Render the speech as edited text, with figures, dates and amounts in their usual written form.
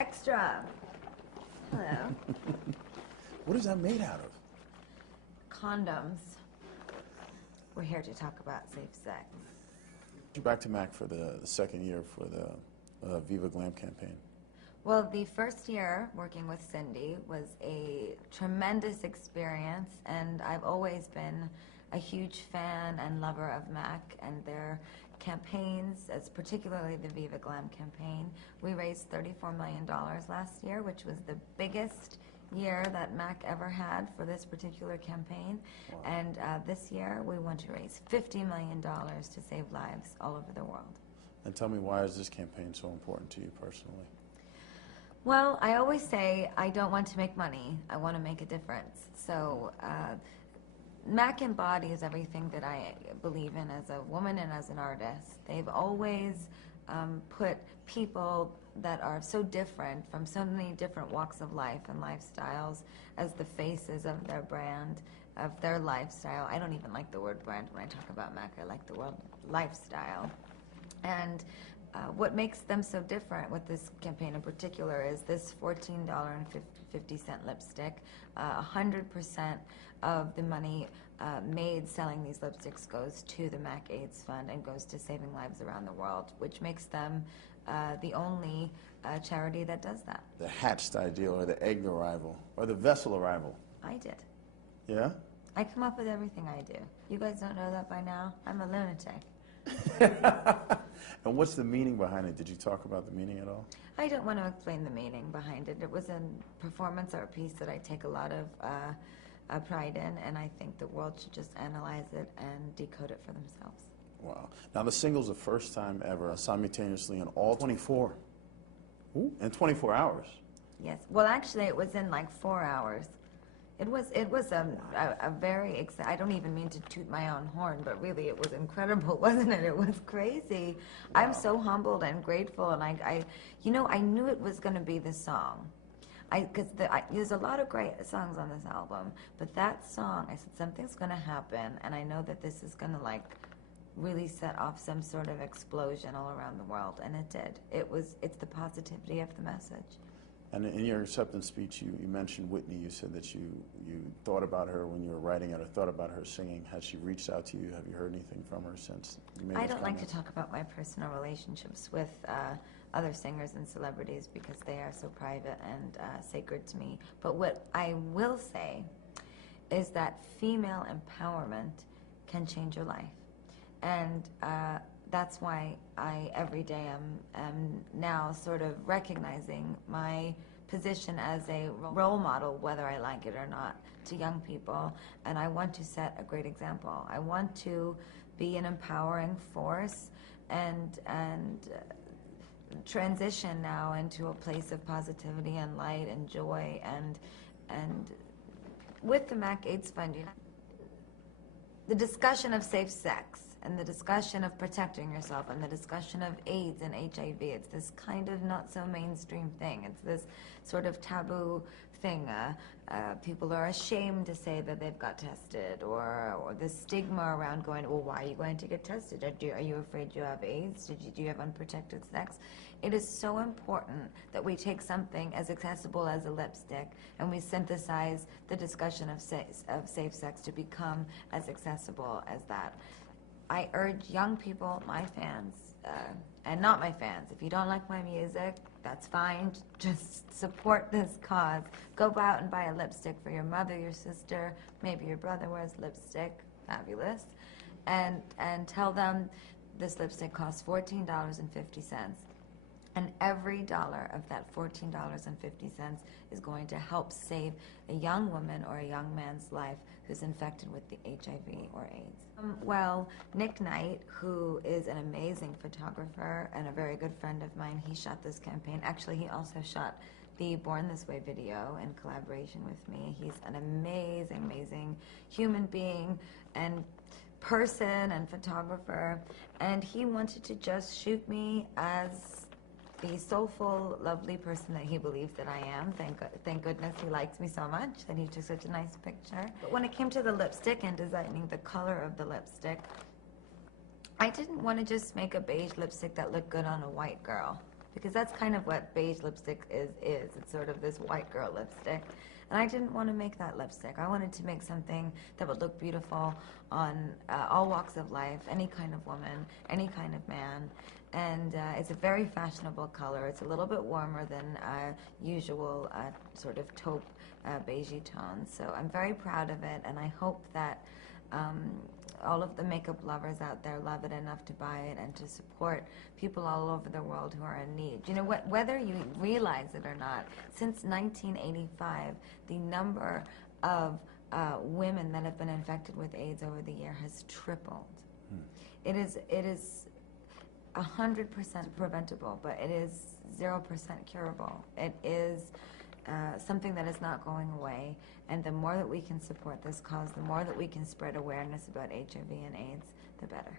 Extra. Hello. What is that made out of? Condoms. We're here to talk about safe sex. You're back to Mac for the second year for the Viva Glam campaign. Well, the first year working with Cindy was a tremendous experience, and I've always been a huge fan and lover of Mac and their campaigns, as particularly the Viva Glam campaign. We raised $34 million last year, which was the biggest year that Mac ever had for this particular campaign. Wow. And this year we want to raise $50 million to save lives all over the world. And tell me, why is this campaign so important to you personally? Well, I always say I don't want to make money, I want to make a difference. So Mac embodies everything that I believe in as a woman and as an artist. They've always put people that are so different from so many different walks of life and lifestyles as the faces of their brand, of their lifestyle. I don't even like the word brand when I talk about Mac. I like the word lifestyle. And what makes them so different with this campaign in particular is this $14.50 lipstick. 100% of the money made selling these lipsticks goes to the Mac AIDS Fund and goes to saving lives around the world, which makes them the only charity that does that. The hatched ideal, or the egg arrival, or the vessel arrival? I did. Yeah? I come up with everything I do. You guys don't know that by now? I'm a lunatic. And what's the meaning behind it? Did you talk about the meaning at all? I don't want to explain the meaning behind it. It was a performance art piece that I take a lot of pride in, and I think the world should just analyze it and decode it for themselves. Wow. Now, the single's the first time ever simultaneously in all 24. Ooh, in 24 hours. Yes. Well, actually, it was in like 4 hours. It was a very, I don't even mean to toot my own horn, but really it was incredible, wasn't it? It was crazy. Wow. I'm so humbled and grateful, and I knew it was going to be the song. Because there's a lot of great songs on this album, but that song, I said, something's going to happen, and I know that this is going to really set off some sort of explosion all around the world, and it did. It's the positivity of the message. And in your acceptance speech, you mentioned Whitney. You said that you thought about her when you were writing it, or thought about her singing. Has she reached out to you? Have you heard anything from her since you made I those don't like to comments? talk about my personal relationships with other singers and celebrities because they are so private and sacred to me. But what I will say is that female empowerment can change your life. And that's why I, every day, am now sort of recognizing my position as a role model, whether I like it or not, to young people. And I want to set a great example. I want to be an empowering force and transition now into a place of positivity and light and joy. And with the Mac AIDS Fund, the discussion of safe sex and the discussion of protecting yourself and the discussion of AIDS and HIV, it's this kind of not so mainstream thing. It's this sort of taboo thing. People are ashamed to say that they've got tested, or the stigma around going, well, why are you going to get tested? Are you afraid you have AIDS? Do you have unprotected sex? It is so important that we take something as accessible as a lipstick and we synthesize the discussion of safe sex to become as accessible as that. I urge young people, my fans, and not my fans, if you don't like my music, that's fine. Just support this cause. Go out and buy a lipstick for your mother, your sister, maybe your brother wears lipstick, fabulous, and tell them this lipstick costs $14.50. And every dollar of that $14.50 is going to help save a young woman or a young man's life who's infected with the HIV or AIDS. Well, Nick Knight, who is an amazing photographer and a very good friend of mine, he shot this campaign. Actually, he also shot the Born This Way video in collaboration with me. He's an amazing, amazing human being and person and photographer. And he wanted to just shoot me as the soulful, lovely person that he believes that I am. Thank goodness he likes me so much that he took such a nice picture. But when it came to the lipstick and designing the color of the lipstick, I didn't want to just make a beige lipstick that looked good on a white girl, because that's kind of what beige lipstick is. It's sort of this white girl lipstick. And I didn't want to make that lipstick. I wanted to make something that would look beautiful on all walks of life, any kind of woman, any kind of man. And it's a very fashionable color. It's a little bit warmer than usual sort of taupe beigey tones. So I'm very proud of it, and I hope that all of the makeup lovers out there love it enough to buy it and to support people all over the world who are in need. You know, whether you realize it or not, since 1985, the number of women that have been infected with AIDS over the year has tripled. It is 100% preventable, but it is 0% curable. It is something that is not going away, and the more that we can support this cause, the more that we can spread awareness about HIV and AIDS, the better.